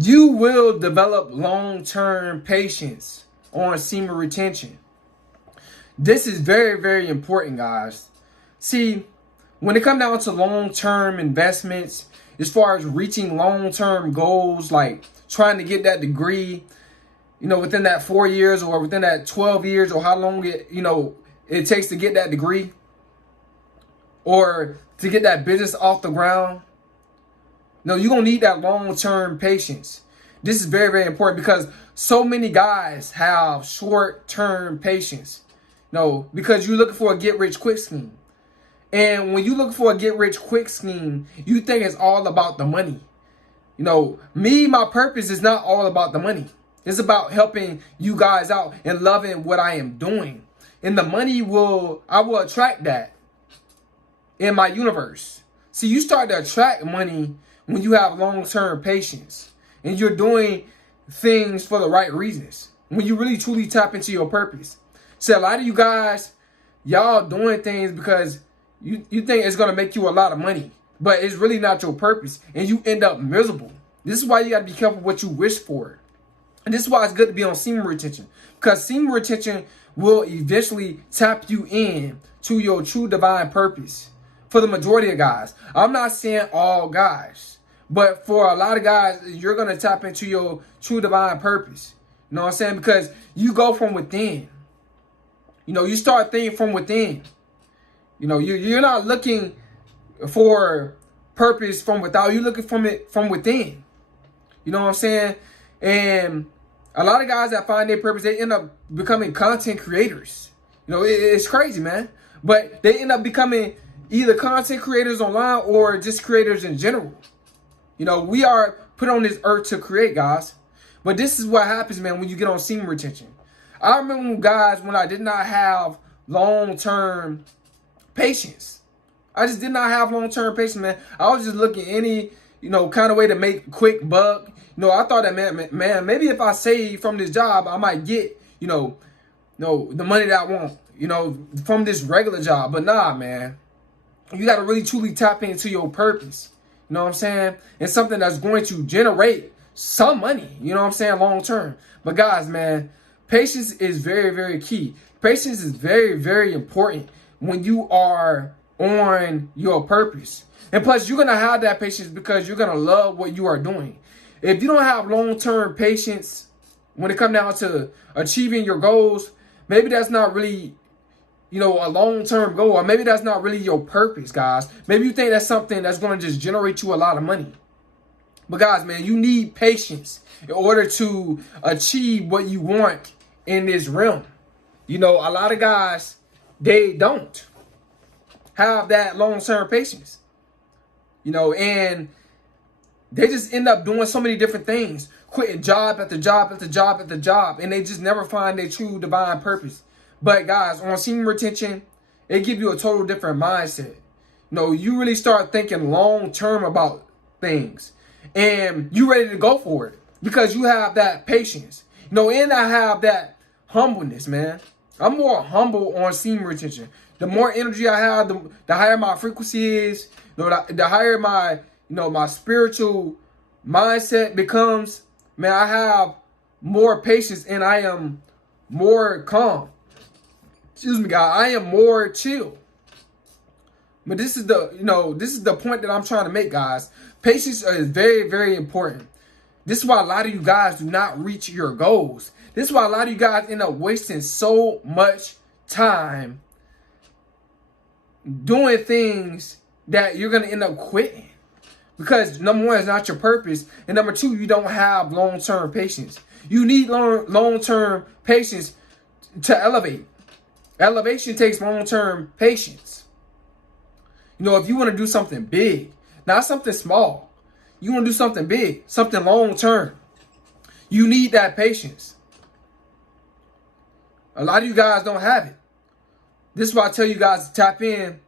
You will develop long-term patience on semen retention. This is very, very important, guys. See, when it comes down to long-term investments, as far as reaching long-term goals, like trying to get that degree, within that 4 years or within that 12 years or how long it takes to get that degree or to get that business off the ground. No, you're going to need that long-term patience. This is very, very important because so many guys have short-term patience. Because you're looking for a get-rich-quick scheme. And when you look for a get-rich-quick scheme, you think it's all about the money. My purpose is not all about the money. It's about helping you guys out and loving what I am doing. And the money I will attract that in my universe. See, you start to attract money when you have long-term patience and you're doing things for the right reasons. When you really truly tap into your purpose. See, a lot of you guys, y'all doing things because you think it's going to make you a lot of money, but it's really not your purpose and you end up miserable. This is why you got to be careful what you wish for. And this is why it's good to be on semen retention, because semen retention will eventually tap you in to your true divine purpose for the majority of guys. I'm not saying all guys, but for a lot of guys, you're going to tap into your true divine purpose. You know what I'm saying? Because you go from within. You start thinking from within. You're not looking for purpose from without. You're looking from within. You know what I'm saying? And a lot of guys that find their purpose, they end up becoming content creators. It's crazy, man. But they end up becoming either content creators online or just creators in general. We are put on this earth to create, guys. But this is what happens, man, when you get on semen retention. I remember, guys, when I did not have long-term patience. I just did not have long-term patience, man. I was just looking any, kind of way to make a quick buck. I thought that, man, maybe if I save from this job, I might get, the money that I want, from this regular job. But nah, man. You got to really truly tap into your purpose. You know what I'm saying? And something that's going to generate some money, long term. But guys, man, patience is very, very key. Patience is very, very important when you are on your purpose. And plus, you're going to have that patience because you're going to love what you are doing. If you don't have long-term patience when it comes down to achieving your goals, maybe that's not really, a long-term goal, or maybe that's not really your purpose, guys. Maybe you think that's something that's going to just generate you a lot of money. But guys, man, you need patience in order to achieve what you want in this realm. A lot of guys, they don't have that long-term patience, and they just end up doing so many different things, quitting job after job after job after job, and they just never find their true divine purpose. But guys, on semen retention, it gives you a total different mindset. You really start thinking long-term about things, and you ready to go for it because you have that patience. And I have that humbleness, man. I'm more humble on semen retention. The more energy I have, the higher my frequency is. The higher my, my spiritual mindset becomes. Man, I have more patience and I am more calm. Excuse me, guys. I am more chill. But this is the point that I'm trying to make, guys. Patience is very, very important. This is why a lot of you guys do not reach your goals. This is why a lot of you guys end up wasting so much time doing things that you're going to end up quitting. Because number one, it's not your purpose. And number two, you don't have long-term patience. You need long-term patience to elevate. Elevation takes long-term patience. If you want to do something big, not something small, you want to do something big, something long-term, you need that patience. A lot of you guys don't have it. This is why I tell you guys to tap in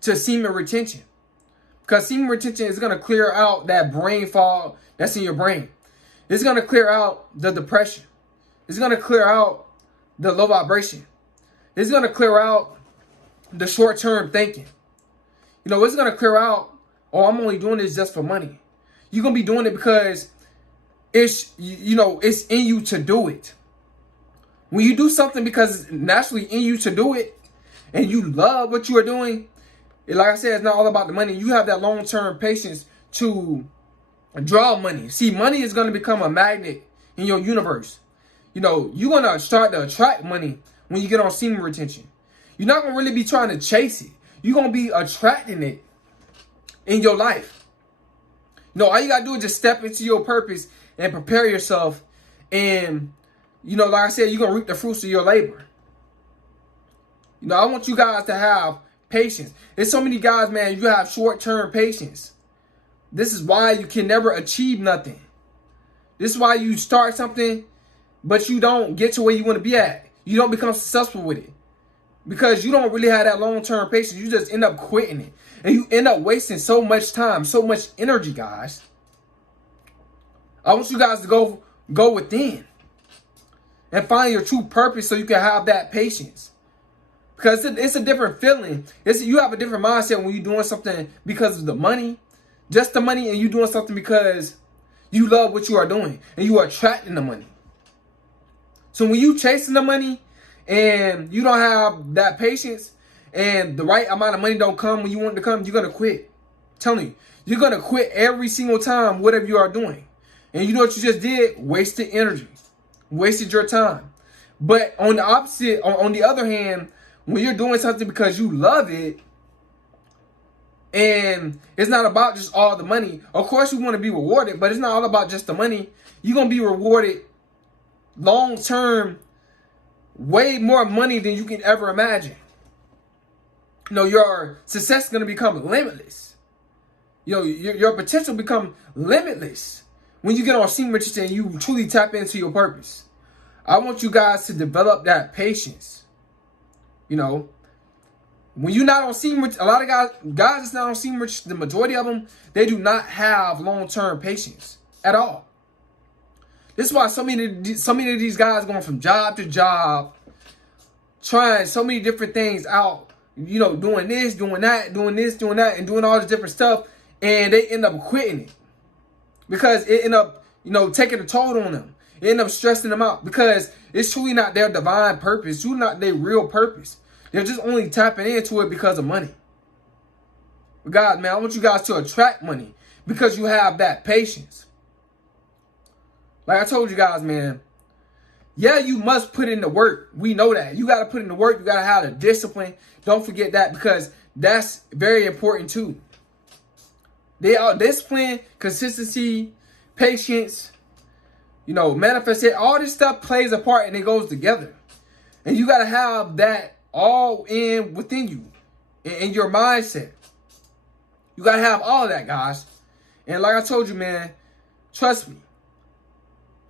to semen retention. Because semen retention is going to clear out that brain fog that's in your brain. It's going to clear out the depression. It's going to clear out the low vibration. It's going to clear out the short-term thinking. It's going to clear out, oh, I'm only doing this just for money. You're going to be doing it because it's, you know, it's in you to do it. When you do something because it's naturally in you to do it, and you love what you are doing, like I said, it's not all about the money. You have that long-term patience to draw money. See, money is going to become a magnet in your universe. You know, you're going to start to attract money when you get on semen retention. You're not going to really be trying to chase it. You're going to be attracting it in your life. You know, all you got to do is just step into your purpose and prepare yourself. And, you know, like I said, you're going to reap the fruits of your labor. You know, I want you guys to have patience. There's so many guys, man, you have short-term patience. This is why you can never achieve nothing. This is why you start something, but you don't get to where you want to be at. You don't become successful with it. Because you don't really have that long-term patience. You just end up quitting it. And you end up wasting so much time, so much energy, guys. I want you guys to go within and find your true purpose so you can have that patience. Because it's a different feeling. You have a different mindset when you're doing something because of the money. Just the money, and you doing something because you love what you are doing. And you are attracting the money. So when you chasing the money and you don't have that patience and the right amount of money don't come when you want it to come, you're going to quit. I'm telling you, you're going to quit every single time, whatever you are doing. And you know what you just did? Wasted energy. Wasted your time. But on the opposite, on the other hand, when you're doing something because you love it, and it's not about just all the money. Of course, you want to be rewarded, but it's not all about just the money. You're going to be rewarded long-term, way more money than you can ever imagine. You know, your success is going to become limitless. You know, your potential become limitless when you get on semen retention and you truly tap into your purpose. I want you guys to develop that patience. You know, when you're not on semen, a lot of guys that's not on semen, the majority of them, they do not have long-term patience at all. This is why so many of these guys going from job to job, trying so many different things out, you know, doing this, doing that, doing this, doing that, and doing all this different stuff, and they end up quitting it because it end up, you know, taking a toll on them. It end up stressing them out because it's truly not their divine purpose, truly not their real purpose. They're just only tapping into it because of money. But God, man, I want you guys to attract money because you have that patience. Like I told you guys, man, yeah, you must put in the work. We know that. You got to put in the work. You got to have the discipline. Don't forget that because that's very important too. They are discipline, consistency, patience, you know, manifestation. All this stuff plays a part and it goes together. And you got to have that all in within you, in your mindset. You got to have all of that, guys. And like I told you, man, trust me.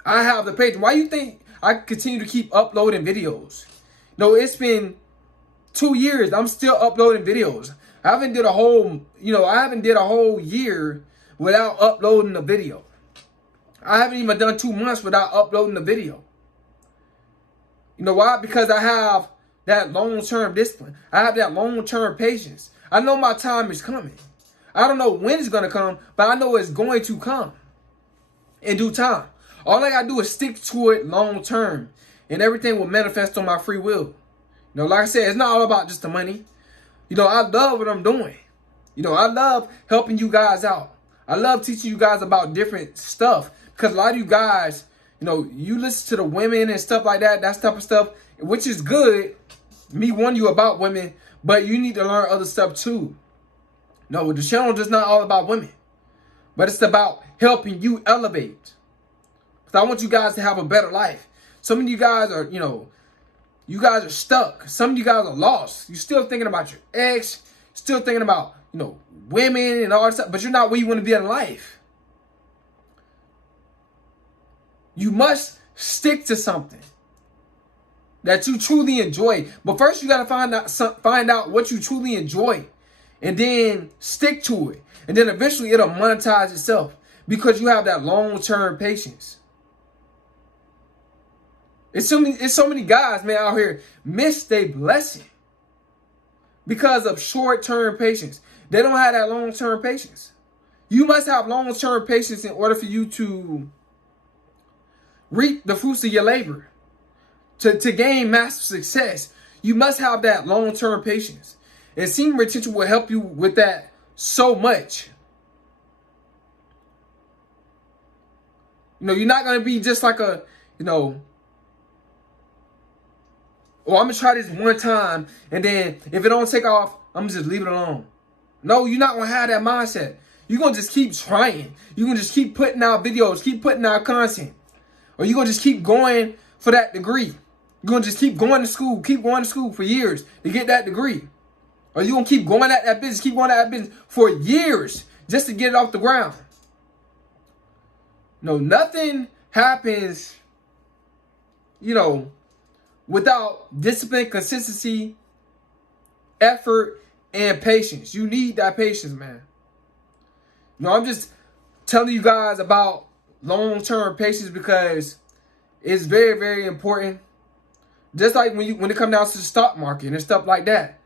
I have the patience. Why you think I continue to keep uploading videos? No, it's been 2 years. I'm still uploading videos. I haven't did a whole year without uploading a video. I haven't even done 2 months without uploading a video. You know why? Because I have that long-term discipline. I have that long-term patience. I know my time is coming. I don't know when it's going to come, but I know it's going to come in due time. All I got to do is stick to it long-term, and everything will manifest on my free will. You know, like I said, it's not all about just the money. You know, I love what I'm doing. You know, I love helping you guys out. I love teaching you guys about different stuff because a lot of you guys, you know, you listen to the women and stuff like that type of stuff, which is good. Me warning you about women, but you need to learn other stuff too. No, the channel is not all about women, but it's about helping you elevate. Because I want you guys to have a better life. Some of you guys are, you know, you guys are stuck. Some of you guys are lost. You're still thinking about your ex, still thinking about, you know, women and all that stuff, but you're not where you want to be in life. You must stick to something that you truly enjoy. But first you got to find out what you truly enjoy and then stick to it. And then eventually it'll monetize itself because you have that long-term patience. It's so many guys, man, out here miss their blessing because of short-term patience. They don't have that long-term patience. You must have long-term patience in order for you to reap the fruits of your labor. To gain massive success, you must have that long-term patience. And semen retention will help you with that so much. You're not going to be just like a, oh, I'm going to try this one time, and then if it don't take off, I'm going to just leave it alone. No, you're not going to have that mindset. You're going to just keep trying. You're going to just keep putting out videos, keep putting out content. Or you're going to just keep going for that degree. You're going to just keep going to school for years to get that degree. Or you're going to keep going at that business, for years just to get it off the ground. No, nothing happens, without discipline, consistency, effort, and patience. You need that patience, man. I'm just telling you guys about long-term patience because it's very, very important. Just like when it comes down to the stock market and stuff like that.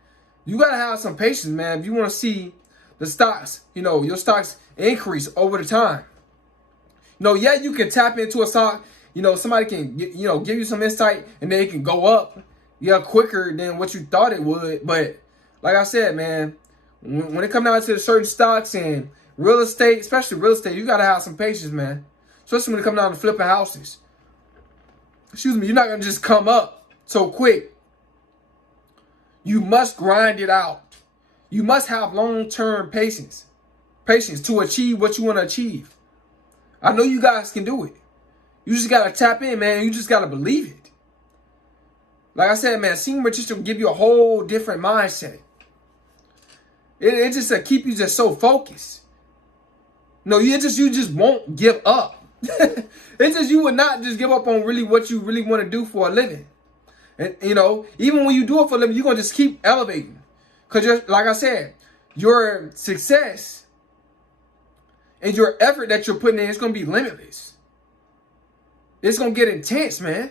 You got to have some patience, man, if you want to see the stocks, your stocks increase over the time. Yeah, you can tap into a stock. Somebody can, give you some insight and then it can go up, quicker than what you thought it would. But like I said, man, when it comes down to certain stocks and real estate, especially real estate, you got to have some patience, man. Especially when it comes down to flipping houses. You're not going to just come up so quick. You must grind it out. You must have long-term patience to achieve what you want to achieve. I know you guys can do it. You just got to tap in, man. You just got to believe it. Like I said, man, semen retention will give you a whole different mindset. It just to keep you just so focused. You just won't give up. It's just you would not just give up on really what you really want to do for a living. And, even when you do it for a living, you're going to just keep elevating. Because, like I said, your success and your effort that you're putting in is going to be limitless. It's going to get intense, man.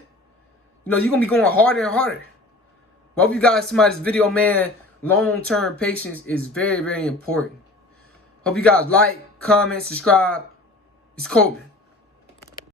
You're going to be going harder and harder. I hope you guys see this video, man. Long-term patience is very, very important. Hope you guys like, comment, subscribe. It's Semen.